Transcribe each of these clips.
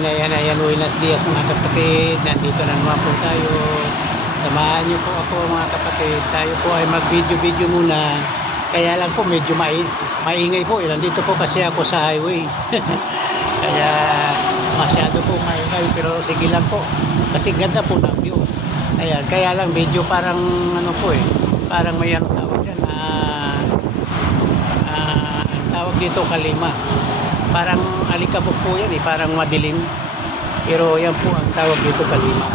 Ayan, ayan, ayan, Winas Diaz mga kapatid. Nandito na naman po tayo. Samahan niyo po ako mga kapatid. Tayo po ay mag-video-video muna. Kaya lang po medyo mai maingay po. Eh, nandito po kasi ako sa highway. Kaya masyado po maingay pero sige lang po. Kasi ganda po ng view. Ayan, kaya lang medyo parang ano po eh. Parang may ano tawag dyan ah, ah, tawag dito kalima. Parang alikabok po yan eh. Parang madilim. Pero yan po ang tawag dito kalima.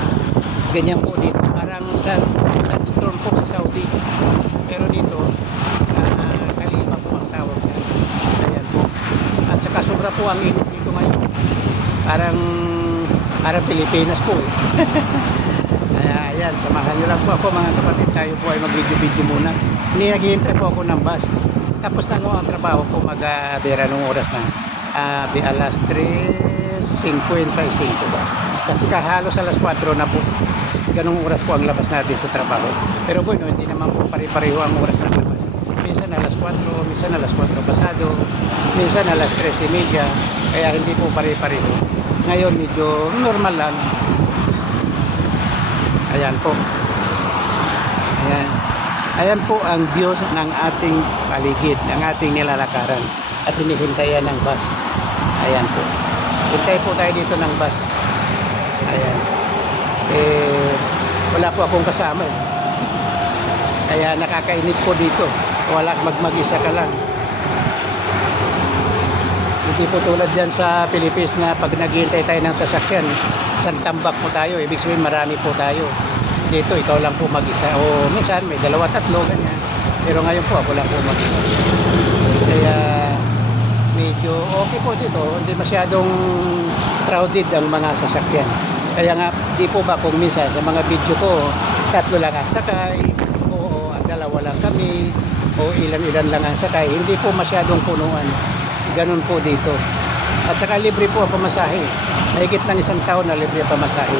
Ganyan po dito. Parang sun, sunstorm po sa Saudi. Pero dito, ah, kalima po ang tawag yan. Ayan po. At saka sobra po ang init dito ngayon. Parang parang Pilipinas po eh. Ayan, samahan nyo lang po ako mga kapatid. Tayo po ay mag-video-video muna. Hindi naghihintay po ako ng bus. Tapos na ako ang trabaho ko mag-abera nung oras na uh, alas 3.55 ba. Kasi kahalos alas 4 na po. Ganong oras po ang labas natin sa trabaho. Pero bueno, hindi naman po pare-pareho ang oras ng labas. Minsan alas 4, minsan alas 4 pasado, minsan alas 3.30. Kaya hindi po pare-pareho. Ngayon medyo normal lang. Ayan po. Ayan. Ayan po ang view ng ating paligid, ng ating nilalakaran. At hinihintayan ng bus. Ayan po. Hintay po tayo dito ng bus. Ayan. Eh, wala po akong kasama eh. Kaya nakakainit po dito. Wala mag-mag-isa ka lang. Hindi po tulad dyan sa Philippines na pag naghihintay tayo ng sasakyan, isang tambak po tayo. Ibig sabihin marami po tayo. Dito, ikaw lang po mag-isa. O minsan, may dalawa, tatlo, ganyan. Pero ngayon po, ako lang po mag-isa. Medyo okay po dito. Hindi masyadong crowded ang mga sasakyan. Kaya nga, di po ba kung minsan sa mga video ko, tatlo lang ang sakay, o dalawa lang kami, o ilan-ilan lang ang sakay. Hindi po masyadong punuan. Ganun po dito. At saka libre po ang pamasahe. Mahigit ng isang taon na libre ang pamasahe.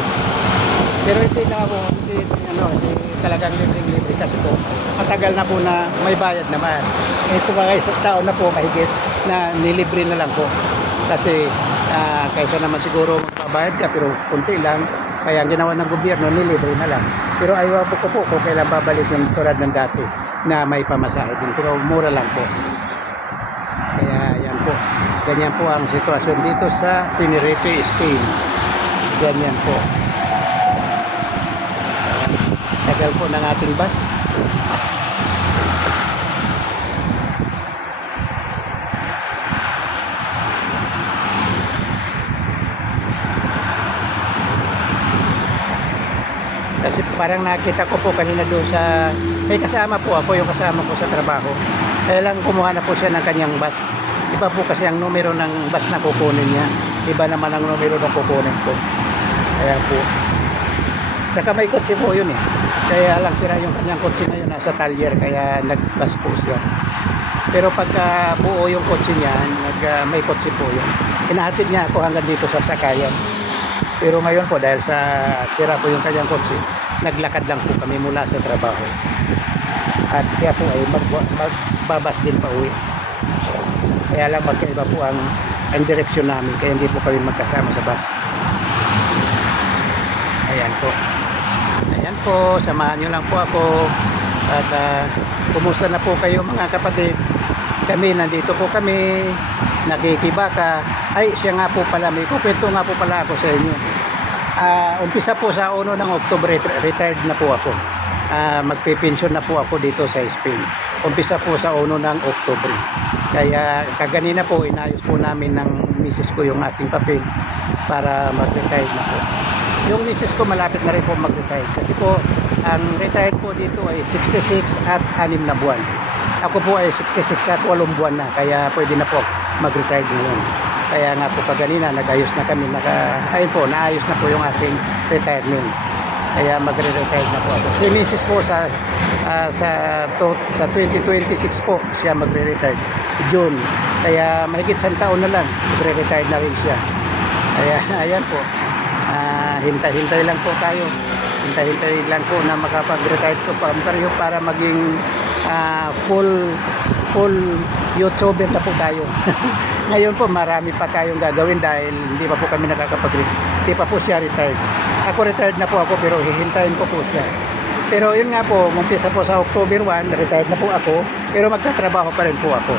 Pero hindi na ako, hindi, ano, hindi talagang libre-libre kasi po, matagal na po na may bayad naman. Ito mga isang taon na po mahigit na nilibre na lang po. Kasi ah, kaysa naman siguro magbabayad ka pero kunti lang, kaya ang ginawa ng gobyerno, nilibre na lang. Pero ayaw po ko po kung kailan babalik yung tulad ng dati na may pamasahe din. Pero mura lang po. Kaya yan po. Ganyan po ang sitwasyon dito sa Tenerife, Spain. Ganyan po. Tagal po ng ating bus. Kasi parang nakita ko po kanina doon sa may kasama po ako, yung kasama ko sa trabaho. Kaya lang kumuha na po siya ng kanyang bus. Iba po kasi ang numero ng bus na kukunin niya. Iba naman ang numero na kukunin ko. Kaya po. Saka may kotse po yun eh. Kaya lang sira yung kanyang kotse na yun nasa talyer kaya nag-bus po siya. Pero pagka buo yung kotse niya, nag, ah, may kotse po yun. Inahatid niya ako hanggang dito sa sakayan. Pero ngayon po dahil sa sira po yung kanyang kotse, naglakad lang po kami mula sa trabaho. At siya po ay mag, magbabas din pa uwi. Kaya lang magkaiba po ang, ang direksyon namin kaya hindi po kami magkasama sa bus. Ayan po. Ayan po, samahan nyo lang po ako. At ah, kumusta na po kayo mga kapatid? Kami, nandito po kami, nakikibaka. Ay, siya nga po pala, may kukwento nga po pala ako sa inyo. Ah, umpisa po sa 1 ng Oktubre, retired na po ako. Ah, magpipensyon na po ako dito sa Spain. Umpisa po sa 1 ng Oktubre. Kaya kaganina po, inayos po namin ng misis ko yung ating papel para mag-retire na po. Yung misis ko malapit na rin po mag-retire. Kasi po, ang retired po dito ay 66 at 6 na buwan. Ako po ay 66 at 8 buwan na. Kaya pwede na po mag-retire ngayon. Kaya nga po kaganina, nag-ayos na kami. Naka, ayun po, naayos na po yung aking retirement. Kaya magre-retire na po ako. Si Mrs. po sa ah, sa to, sa 2026 po siya magre-retire. June. Kaya mahigit sa taon na lang magre-retire na rin siya. Kaya ayan po. Ah, hintay-hintay lang po tayo. Hintay-hintay lang po na makapag-retire po pa tayo para maging ah, full full YouTuber na po tayo. Ngayon po marami pa tayong gagawin dahil hindi pa po kami nakakapag Hindi pa po siya retired. Ako retired na po ako pero hihintayin ko po siya. Pero yun nga po, umpisa po sa October 1, retired na po ako, pero magtatrabaho pa rin po ako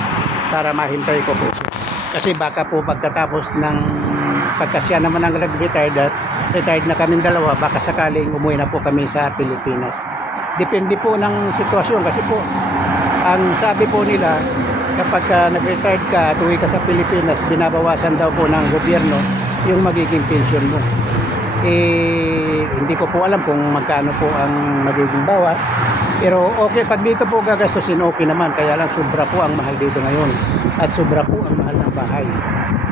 para mahintay ko po siya. Kasi baka po pagkatapos ng pagka siya naman ang nag-retired at retired na kaming dalawa, baka sakaling umuwi na po kami sa Pilipinas. Depende po ng sitwasyon kasi po ang sabi po nila kapag ka nag-retired ka at uwi ka sa Pilipinas, binabawasan daw po ng gobyerno yung magiging pension mo. Eh, hindi ko po alam kung magkano po ang magiging bawas. Pero okay, pag dito po gagastusin, okay naman. Kaya lang sobra po ang mahal dito ngayon. At sobra po ang mahal ng bahay.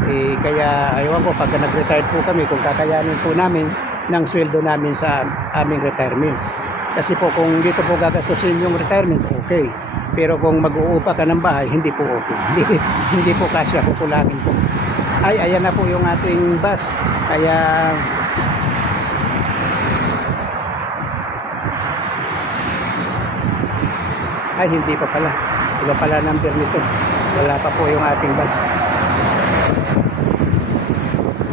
Eh, kaya ayaw ko, pag nag-retired po kami, kung kakayanin po namin ng sweldo namin sa aming retirement. Kasi po kung dito po gagastusin yung retirement, okay. Pero kung mag-uupa ka ng bahay, hindi po okay. Hindi, hindi po kasya, kukulangin po. Ay, ayan na po yung ating bus. Kaya Ay, hindi pa pala. Iba pala number nito. Wala pa po yung ating bus.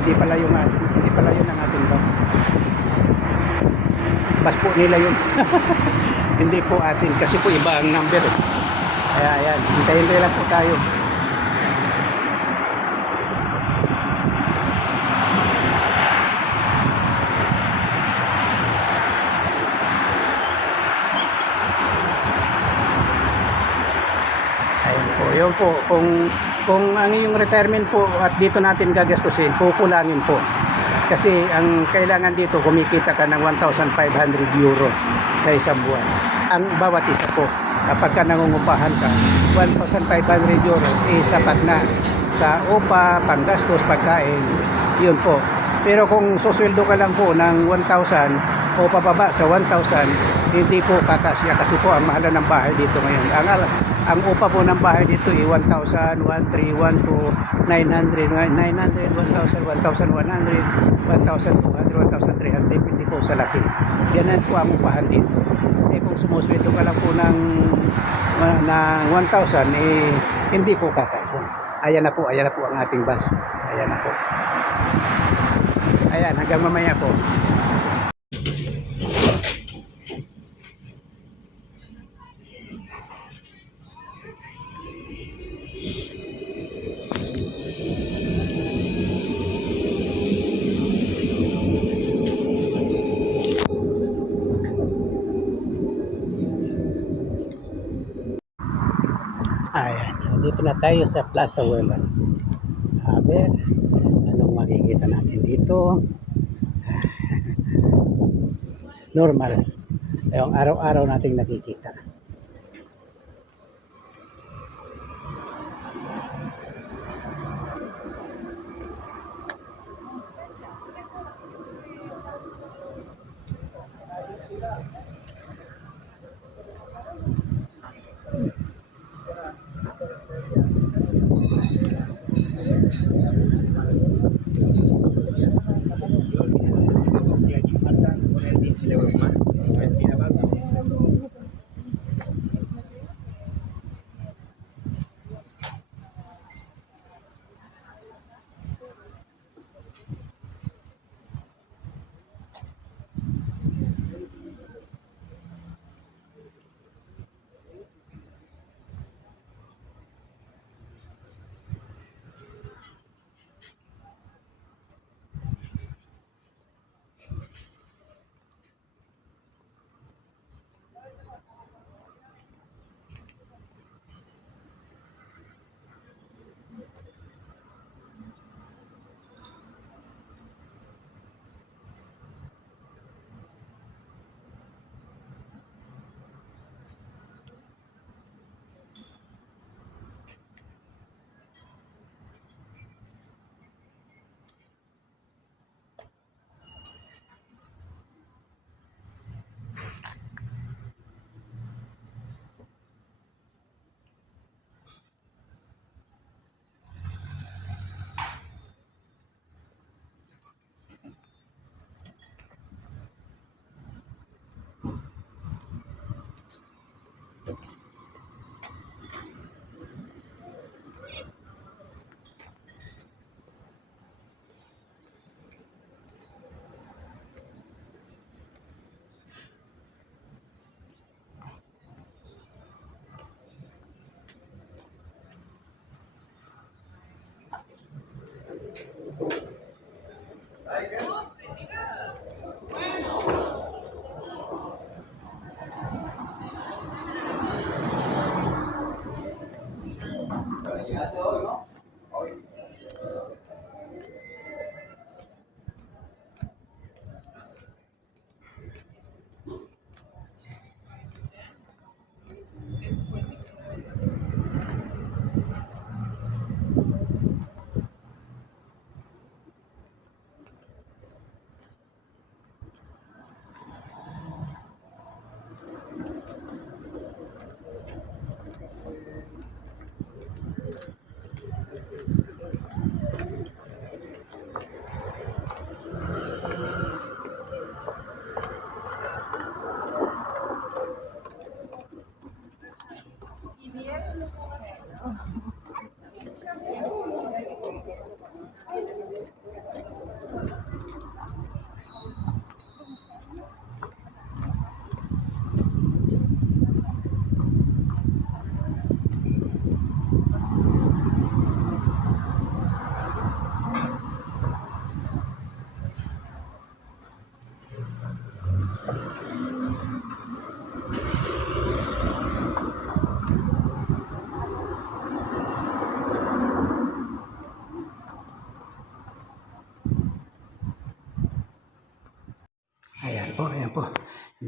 Hindi pala yung ating, hindi pala yun ang ating bus. Bus po nila yun. hindi po atin kasi po iba ang number. eh. Kaya ayan, hintayin lang po tayo. Ayun po, yun po. Kung, kung ang iyong retirement po at dito natin gagastusin, kukulangin po. Kasi ang kailangan dito, kumikita ka ng 1,500 euro sa isang buwan. Ang bawat isa po. Kapag ka nangungupahan ka, 1,500 euro, eh, sapat na sa upa, panggastos, pagkain, yun po. Pero kung susweldo ka lang po ng 1,000 o pababa sa 1,000, hindi po kakasya kasi po ang mahal ng bahay dito ngayon. Ang, ang upa po ng bahay dito ay 1,000, 1,300, 1,200, 900, 900, 1,000, 1,100, 1,200, 1,300, depende po sa laki. Ganun po ang upahan dito. Eh kung sumusweldo ka lang po ng, ng 1,000, eh hindi po kakasya. Ayan na po, ayan na po ang ating bus. Ayan na po. Ayan, hanggang mamaya po. Dito na tayo sa Plaza Wela. Sabi, anong makikita natin dito? Normal. Yung araw-araw nating nakikita.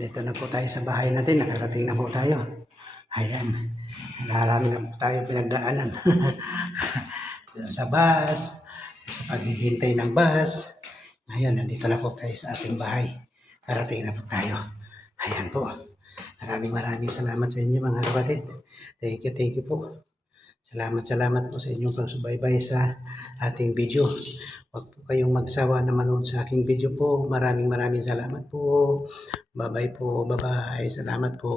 Dito na po tayo sa bahay natin. Nakarating na po tayo. Ayan. Marami na po tayo pinagdaanan. sa bus, sa paghihintay ng bus. Ayan, nandito na po tayo sa ating bahay. Karating na po tayo. Ayan po. Maraming maraming salamat sa inyo mga kapatid. Thank you, thank you po. Salamat, salamat po sa inyong pagsubaybay sa ating video. Huwag po kayong magsawa na manood sa aking video po. Maraming maraming salamat po. Bye-bye po. Bye-bye. Salamat po.